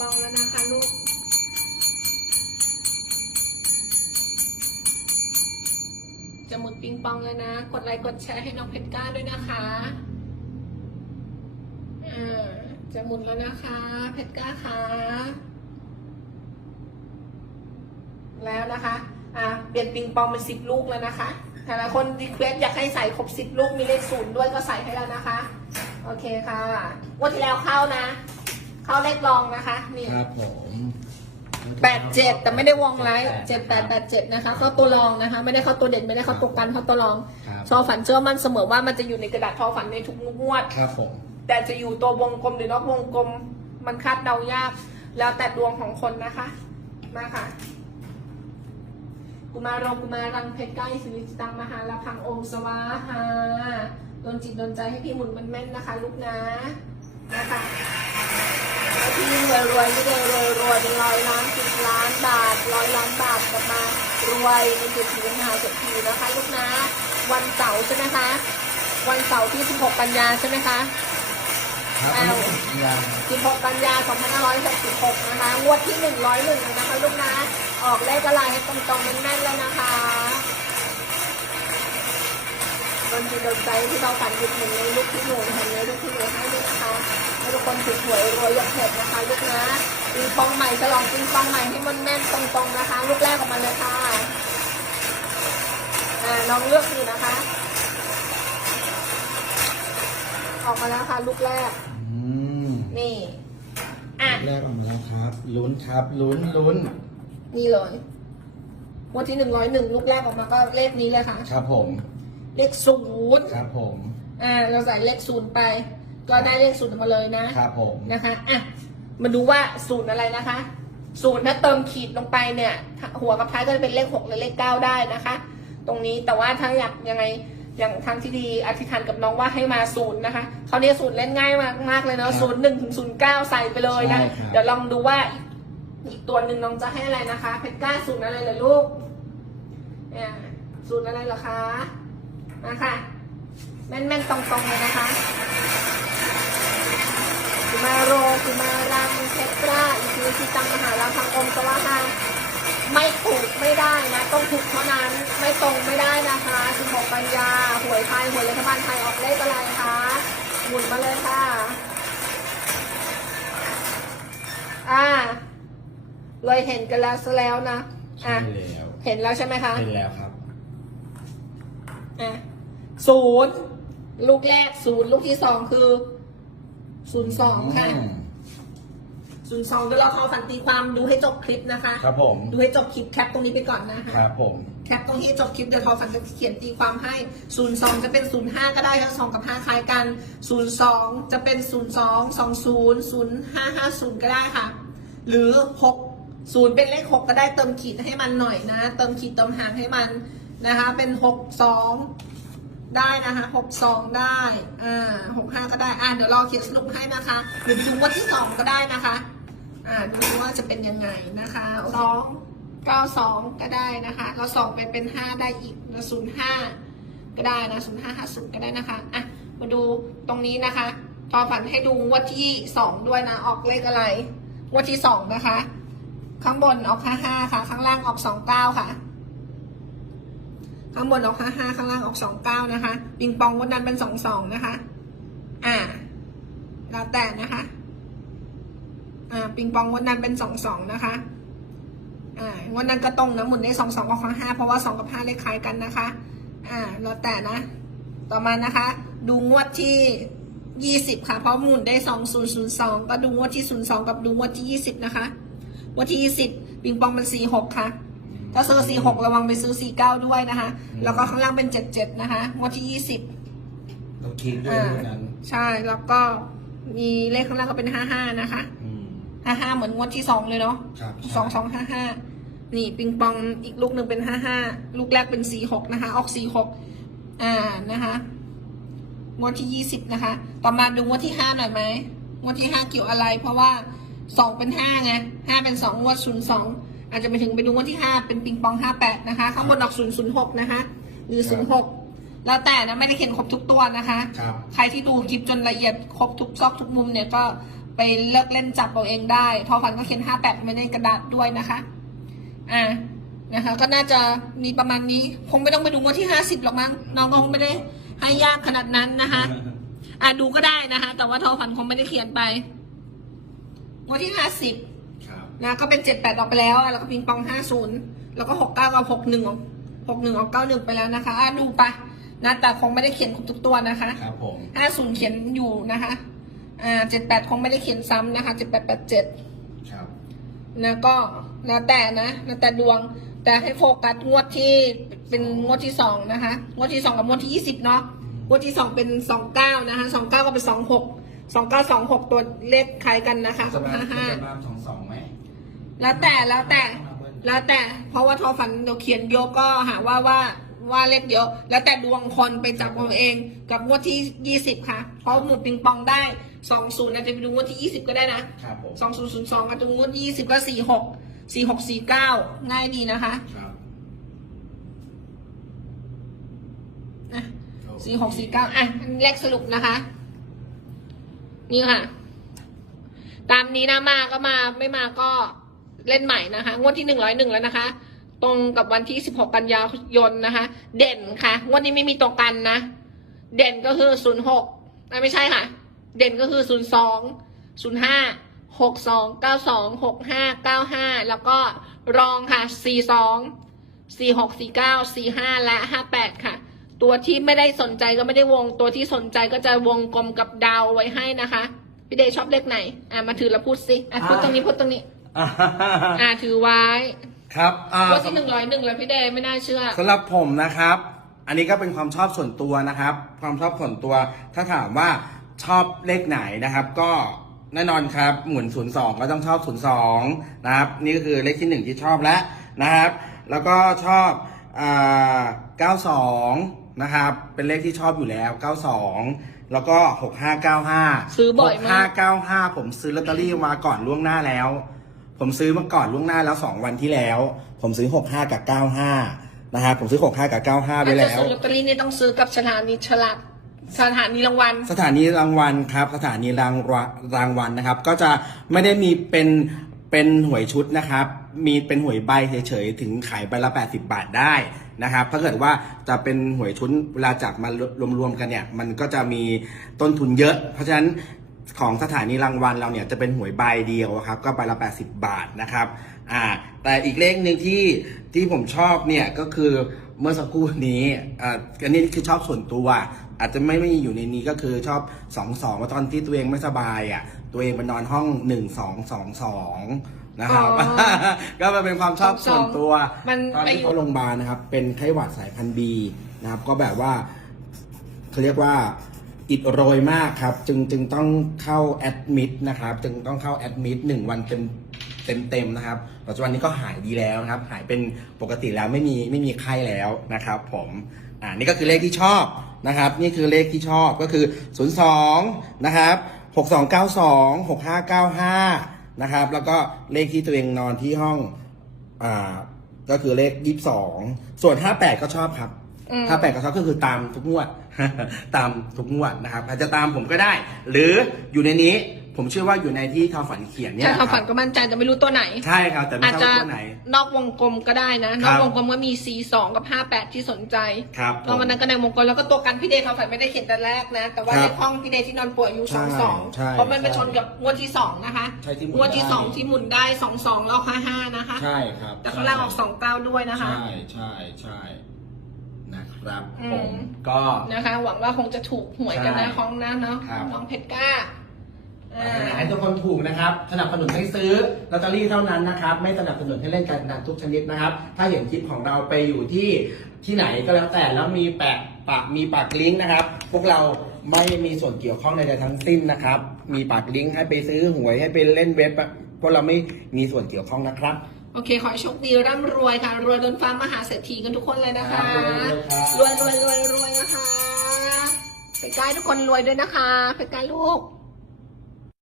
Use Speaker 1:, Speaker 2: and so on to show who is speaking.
Speaker 1: ปองแล้วนะคะลูก จะหมุนปิงปองแล้วนะ กดไลค์กดแชร์ให้น้องเพชรก้าด้วยนะคะอ่าจะหมุนแล้วนะคะ เพชรก้าคะแล้วนะคะอะเปลี่ยนปิงปองเป็นสิบลูกแล้วนะคะแต่ละคนรีเควสอยากให้ใส่ครบสิบลูกมีเลขศูนย์ด้วยก็ใส่ให้แล้วนะคะ โอเคค่ะ วันที่แล้วเข้านะ เข้าเลขรองนะคะนี่
Speaker 2: ครับผม
Speaker 1: แปดเจ็ดแต่ไม่ได้วงไลท์เจ็ดแปดแปดเจ็ดนะคะเข้าตัวรองนะคะ ไม่ได้เข้าตัวเด่นไม่ได้เข้าตัวกันเข้าตัวรอง
Speaker 2: ครับ
Speaker 1: ชอฝันเชื่อมั่นเสมอว่ามันจะอยู่ในกระดาษทอฝันในทุกงวด
Speaker 2: ครับผม
Speaker 1: แต่จะอยู่ตัววงกลมหรือนอกวงกลมมันคาดเดายาก แล้วแต่ดวงของคนนะคะมาค่ะกุมารงกุมารังเพชรใกล้สิริจิตังมหาลาพังองค์สวาหาโดนจิตโดนใจให้พี่หมุนมันแม่นนะคะ ลูกนะนะคะ ให้พี่รวยรวยรวยรวยรวยเป็นร้อยล้านสิบล้านบาทร้อยล้านบาทกลับมารวยเป็นเศรษฐีเป็นมหาเศรษฐีนะคะลูกนะ วันเสาร์ใช่ไหมคะ วันเสาร์ที่ 16 กันยาใช่ไหมคะ
Speaker 2: ครับ
Speaker 1: อ้าว
Speaker 2: ยัง
Speaker 1: 16 กันยา 2566 นะคะ งวดที่ 101 นะคะลูกนะ ออกเลขอะไรให้ตรงๆแน่นๆแล้วนะคะโดนจิตโดนใจที่เราฝันหยุดหนึ่งในลูกที่หนูเห็นในลูกที่หนูให้ด้วยนะคะ คนถูกหวยรวยอยากเห็นนะคะลูกนะปิงปองใหม่ฉลองปิงปองใหม่ให้มันแน่นตรงๆนะคะ ลูกแรกออกมาเลยค่ะอ่าน้องเลือกอยู่นะคะ ออกมาแล้วค่ะลูกแรก
Speaker 2: อืม
Speaker 1: นี่ อะ
Speaker 2: แรกออกมาแล้วครับ ลุ้นครับ ลุ้นลุ้น
Speaker 1: นี่เลยงวันที่หนึ่งร้อยหนึ่งลูกแรกออกมาก็เลขนี้เลยค่ะ
Speaker 2: ครับผม
Speaker 1: เลขศูนย์
Speaker 2: ครับผม
Speaker 1: อ่า เราใส่เลขศูนย์ไป ก็ได้เลขศูนย์ออกมาเลยนะ
Speaker 2: ครับผม
Speaker 1: นะคะอะมาดูว่าศูนย์อะไรนะคะศูนย์ถ้าเติมขีดลงไปเนี่ย หัวกับท้ายก็จะเป็นเลขหกหรือเลขเก้าได้นะคะ ตรงนี้แต่ว่าถ้าอยากยังไงอย่างทางที่ดีอธิษฐานกับน้องว่าให้มาศูนย์นะคะเขาวนี้ศูนย์เล่นง่ายมากมากเลยเนาะศูนย์หนึ่งถึงศูนย์เก้าใส่ไปเลยนะ เดี๋ยวลองดูว่าอีกอีกตัวหนึ่งน้องจะให้อะไรนะคะ เพชรกล้าศูนย์อะไรเหรอลูกเนี่ยศูนย์อะไรเหรอคะมาค่ะแม่นๆตรงๆเลยนะคะกุ มาโรกุมารังเพชรกล้าอิทธิสิตังมหาราพังอมสวาหาไม่ถูกไม่ได้นะ ต้องถูกเท่านั้นไม่ตรงไม่ได้นะคะ16ปัญญาหวยไทยหวยรัฐบาลไทยออกเลขอะไรคะหมุนมาเลยค่ะ อ่าเลยเห็นกันแล้วซะแล้วนะ
Speaker 2: ใช่
Speaker 1: อะ
Speaker 2: แล้ว
Speaker 1: เห็นแล้วใช่ไหมคะ
Speaker 2: เห็นแล้วครับ
Speaker 1: อะศูนย์ลูกแรกศูนย์ลูกที่สองคือ ศูนย์สองค่ะ
Speaker 2: อืม
Speaker 1: ศูนย์สองเดี๋ยวเราขอฝันตีความดูให้จบคลิปนะคะ
Speaker 2: ครับผม
Speaker 1: ดูให้จบคลิปแคปตรงนี้ไปก่อนนะคะ
Speaker 2: ครับผม
Speaker 1: แคปตรงที่จบคลิปเดี๋ยวทอฝันจะเขียนตีความให้ 0 2 จะเป็น 0 5 ก็ได้ทั้ง2กับ 5 คล้ายกัน 0 2 จะเป็น 0 2 2 0 0 5 5 0 ก็ได้ค่ะ หรือ 6 0 เป็นเลข 6 ก็ได้เติมขีดให้มันหน่อยนะ เติมขีดเติมหางให้มันนะคะ เป็น 6 2 ได้นะคะ6 2ได้อ่า6 5ก็ได้อ่าเดี๋ยวรอเขียนสรุปให้นะคะหรือไปดูว่าที่2ก็ได้นะคะอ่าดูว่าจะเป็นยังไงนะคะร้องเก้าสองก็ได้นะคะเราสองไปเป็นห้าได้อีกแล้วศูนย์ห้าก็ได้นะศูนย์ห้าห้าศูนย์ก็ได้นะคะอะมาดูตรงนี้นะคะทอฝันให้ดูงวดที่สองด้วยนะออกเลขอะไรงวดที่สองนะคะ ข้างบนออกห้าห้าค่ะ ข้างล่างออกสองเก้าค่ะ ข้างบนออกห้าห้าข้างล่างออกสองเก้านะคะปิงปองงวันนั้นเป็นสองสองนะคะ อ่าแล้วแต่นะคะ อ่าปิงปองงวันนั้นเป็นสองสองนะคะอ่างวันนั้นก็ตรงนะหมุนได้สองสองกับห้าเพราะว่าสองกับห้าเลขคล้ายกันนะคะ อ่าแล้วแต่นะ ต่อมานะคะ ดูงวดที่ยี่สิบค่ะ เพราะหมุนได้สองศูนย์ศูนย์สองก็ดูงวดที่ศูนย์สองกับดูงวดที่ยี่สิบนะคะงวดที่ยี่สิบปิงปองเป็นสี่หกค่ะ ถ้าซื้อสี่หกระวังไปซื้อสี่เก้าด้วยนะคะ แล้วก็ข้างล่างเป็นเจ็ดเจ็ดนะคะงวดที่ยี่สิบ
Speaker 2: ต้องคิดด้วย
Speaker 1: อ่า
Speaker 2: เท่านั้น
Speaker 1: ใช่ แล้วก็มีเลขข้างล่างก็เป็นห้าห้านะคะ
Speaker 2: อืม
Speaker 1: ห้าห้าเหมือนงวดที่สองเลยเนาะ
Speaker 2: ครับ
Speaker 1: สองสองห้าห้านี่ปิงปองอีกลูกหนึ่งเป็นห้าห้าลูกแรกเป็นสี่หกนะคะ ออกสี่หกอ่า นะคะงวดที่ยี่สิบนะคะ ต่อมาดูงวดที่ห้าหน่อยไหมงวดที่ห้าเกี่ยวอะไร เพราะว่าสองเป็นห้าไงห้าเป็นสองงวดศูนย์ส องอาจจะไปถึงไปดูงวดที่ห้าเป็นปิงปองห้าแปดนะคะ ข้างบนออกศูนย์ศูนย์หกนะคะ หรือศูนย์หกแล้วแต่นะไม่ได้เขียนครบทุกตัวนะคะ
Speaker 2: ครับ
Speaker 1: ใครที่ดูคลิปจนละเอียดครบทุกซอกทุกมุมเนี่ยก็ไปเลิกเล่นจับตัวเองได้ทอฟันก็เขียนห้าแปดไม่ได้กระดาษด้วยนะคะ อ่านะคะ ก็น่าจะมีประมาณนี้คงไม่ต้องไปดูงวดที่ห้าสิบหรอกมั้งน้องก็คงไม่ได้ให้ยากขนาดนั้นนะคะอ่าดูก็ได้นะคะ แต่ว่าทอฟันคงไม่ได้เขียนไปงวดที่ห้าสิบ
Speaker 2: ครับ
Speaker 1: นะก็เป็นเจ็ดแปดออกไปแล้วอะแล้วก็ปิงปองห้าศูนย์แล้วก็หกเก้ากับหกหนึ่งหกหนึ่งออกเก้าหนึ่งไปแล้วนะคะอะดูไปนะแต่คงไม่ได้เขียนครบทุกตัวนะคะ
Speaker 2: ครับผม
Speaker 1: ห้าศูนย์เขียนอยู่นะคะอ่าเจ็ดแปดคงไม่ได้เขียนซ้ำนะคะเจ็ดแปดแปดเจ็ด
Speaker 2: ครับ
Speaker 1: นะก็แล้วแต่นะแล้วแต่ดวง แต่ให้โฟกัสงวดที่เป็นงวดที่สองนะคะงวดที่สองกับงวดที่ยี่สิบเนาะงวดที่สองเป็นสองเก้านะคะสองเก้าก็เป็นสองหกสองเก้าสองหกตัวเลขคล้ายกันนะคะ
Speaker 2: จะมา
Speaker 1: ห้าห้า
Speaker 2: จะมาสองสองไหม
Speaker 1: แล้วแต่แล้วแต่แล้วแต่เพราะว่าทอฝันเดี๋ยวเขียนโยกก็หาว่าว่าว่าเลขเดียว แล้วแต่ดวงคนไปจับเอาเองกับงวดที่ยี่สิบค่ะ เพราะหมุดปิงปองได้สองศูนย์อาจจะไปดูงวดที่ยี่สิบก็ได้นะครับ
Speaker 2: ผม
Speaker 1: สองศูนย์ศูนย์สองอาจจะดูงวดที่ยี่สิบก็สี่หกสี่หกสี่เก้าง่ายดีนะคะ
Speaker 2: ครับ
Speaker 1: อะสี่หกสี่เก้าอะเลขสรุปนะคะ นี่ค่ะ ตามนี้นะมาก็มาไม่มาก็ เล่นใหม่นะคะ งวดที่หนึ่งร้อยหนึ่งแล้วนะคะ ตรงกับวันที่สิบหกกันยายนนะคะ เด่นค่ะ งวดนี้ไม่มีตัวกันนะ เด่นก็คือศูนย์หกไม่ใช่ค่ะ เด่นก็คือศูนย์สองศูนย์ห้าหกสองเก้าสองหกห้าเก้าห้าแล้วก็รองค่ะสี่สองสี่หกสี่เก้าสี่ห้าและห้าแปดค่ะ ตัวที่ไม่ได้สนใจก็ไม่ได้วง ตัวที่สนใจก็จะวงกลมกับดาวไว้ให้นะคะ พี่เดย์ชอบเลขไหน อะมาถือแล้วพูดสิ อะพูดตรงนี้พูดตรงนี้ อะถือไว้
Speaker 3: ครับอ่า
Speaker 1: ว่าที่หนึ่งร้อยหนึ่งเลยพี่เดย์ไม่น่าเชื่อ
Speaker 3: สำหรับผมนะครับ อันนี้ก็เป็นความชอบส่วนตัวนะครับ ความชอบส่วนตัว ถ้าถามว่าชอบเลขไหนนะครับ ก็แน่นอนครับ หมุน02ก็ต้องชอบ02นะครับ นี่ก็คือเลขที่หนึ่งที่ชอบแล้วนะครับ แล้วก็ชอบอ่า92นะครับ เป็นเลขที่ชอบอยู่แล้ว92แล้วก็6595
Speaker 1: ซื้อบ่อยมาก
Speaker 3: 6595ผมซื้อลอตเตอรี่มาก่อนล่วงหน้าแล้ว ผมซื้อมาก่อนล่วงหน้าแล้ว2วันที่แล้ว ผมซื้อ65กับ95นะครับผมซื้อ65กับ95ไป
Speaker 1: ถ้าจะ
Speaker 3: แล้ว
Speaker 1: ซื้อลอตเตอรี่นี่ต้องซื้อกับสถานีฉลากสถานีรางวัล
Speaker 3: สถานีรางวัลครับ สถานีรางวะรางวัลนะครับ ก็จะไม่ได้มีเป็นเป็นหวยชุดนะครับ มีเป็นหวยใบเฉยๆถึงขายใบละ 80 บาทได้นะครับ ถ้าเกิดว่าจะเป็นหวยชุดเวลาจับมารวมๆกันเนี่ย มันก็จะมีต้นทุนเยอะ เพราะฉะนั้น ของสถานีรางวัลเราเนี่ยจะเป็นหวยใบเดียวครับก็ใบละ 80 บาทนะครับอ่าแต่อีกเลขหนึ่งที่ที่ผมชอบเนี่ยก็คือเมื่อสักครู่นี้อ่าอันนี้คือชอบส่วนตัว อาจจะไม่ไม่อยู่ในนี้ก็คือชอบสองสองว่าตอนที่ตัวเองไม่สบายอะตัวเองไปนอนห้องหนึ่งสองสองสองนะครับ
Speaker 1: อ๋อ
Speaker 3: ก็มันเป็นความชอบส่วนตัว
Speaker 1: มัน
Speaker 3: ตอน
Speaker 1: ไป
Speaker 3: ที่เขาโรงพยาบาลนะครับ เป็นไข้หวัดสายพันธุ์บีนะครับ ก็แบบว่าเขาเรียกว่า อิดโรยมากครับ จึงจึงต้องเข้าแอดมิดนะครับ จึงต้องเข้าแอดมิดหนึ่งวันเต็มเต็มเต็มนะครับปัจจุบันนี้ก็หายดีแล้วนะครับ หายเป็นปกติแล้วไม่มีไม่มีไข้แล้วนะครับ ผมอ่านี่ก็คือเลขที่ชอบนะครับ นี่คือเลขที่ชอบก็คือ 02 นะครับ 6292 6595 นะครับ แล้วก็เลขที่ตัวเองนอนที่ห้องอ่าก็คือเลข 22 ส่วน 58 ก็ชอบครับ
Speaker 1: อืม
Speaker 3: 58ก็ชอบก็คือตามทุกงวด ตามทุกงวดนะครับ อาจจะตามผมก็ได้ หรืออยู่ในนี้ผมเชื่อว่าอยู่ในที่ทอฝันเขียนเนี่ย
Speaker 1: ถ้า
Speaker 3: ค
Speaker 1: เขาฝั
Speaker 3: รั
Speaker 1: น
Speaker 3: บ
Speaker 1: ก็มั่นใจแต่ไม่รู้ตัวไหน
Speaker 3: ใช่ครับแต่ไม่
Speaker 1: อาจ
Speaker 3: ทราบ
Speaker 1: จะ
Speaker 3: ว่าตัวไหน
Speaker 1: นอกวงกลมก็ได้นะ
Speaker 3: คนรั
Speaker 1: อบกวงกลมก็มี C 2 กับ 58 ที่สนใจ
Speaker 3: ครับผ
Speaker 1: แล้ว
Speaker 3: ม
Speaker 1: วันนั้นก็ในวงกลมแล้วก็ตัวกันพี่เดย์เขาฝันไม่ได้เขียนแต่แรกนะ แต่ว่า
Speaker 3: ครับ
Speaker 1: ในห้องพี่เดย์ที่นอนป่วยอยู่
Speaker 3: ใช่
Speaker 1: 2 2
Speaker 3: ใช่
Speaker 1: เพราะมันไปชนกับงวดที่ 2 นะคะ
Speaker 3: ใช่ที่หมุน
Speaker 1: งวดที่
Speaker 3: ได้
Speaker 1: 2ที่หมุนได้ 2 2 แล้ว5 5นะคะ
Speaker 3: ใช่ครับ
Speaker 1: แต่ข้างล่างออก 2 9 ด้วยนะคะ
Speaker 3: ใช่ใช่ใช่นะ ครับ
Speaker 1: อืม
Speaker 3: ผมก็
Speaker 1: นะคะ หวังว่าคงจะถูกหวยกันนะ
Speaker 3: ใช่
Speaker 1: ของนะเนาะ
Speaker 3: ครับ
Speaker 1: น้องเพชรกล้าอ่า
Speaker 3: ให้ทุกคนถูกนะครับ สนับสนุนให้ซื้อลอตเตอรี่เท่านั้นนะครับ ไม่สนับสนุนให้เล่นการพนันทุกชนิดนะครับ ถ้าเห็นคลิปของเราไปอยู่ที่ที่ไหนก็แล้วแต่แล้วมีแปะปากมีปากลิงก์นะครับ พวกเราไม่มีส่วนเกี่ยวข้องใดๆทั้งสิ้นนะครับ มีปากลิงก์ให้ไปซื้อหวยให้ไปเล่นเว็บอะพวกเราไม่มีส่วนเกี่ยวข้องนะครับ
Speaker 1: โอเค ขอให้โชคดีร่ำรวยค่ะ รวยจนฟ้ามหาเศรษฐีกันทุกคนเลยนะคะ
Speaker 3: ครับ
Speaker 1: รวยรวยรวยรวยนะคะไปใกล้ทุกคนรวยด้วยนะคะไปใกล้ลูก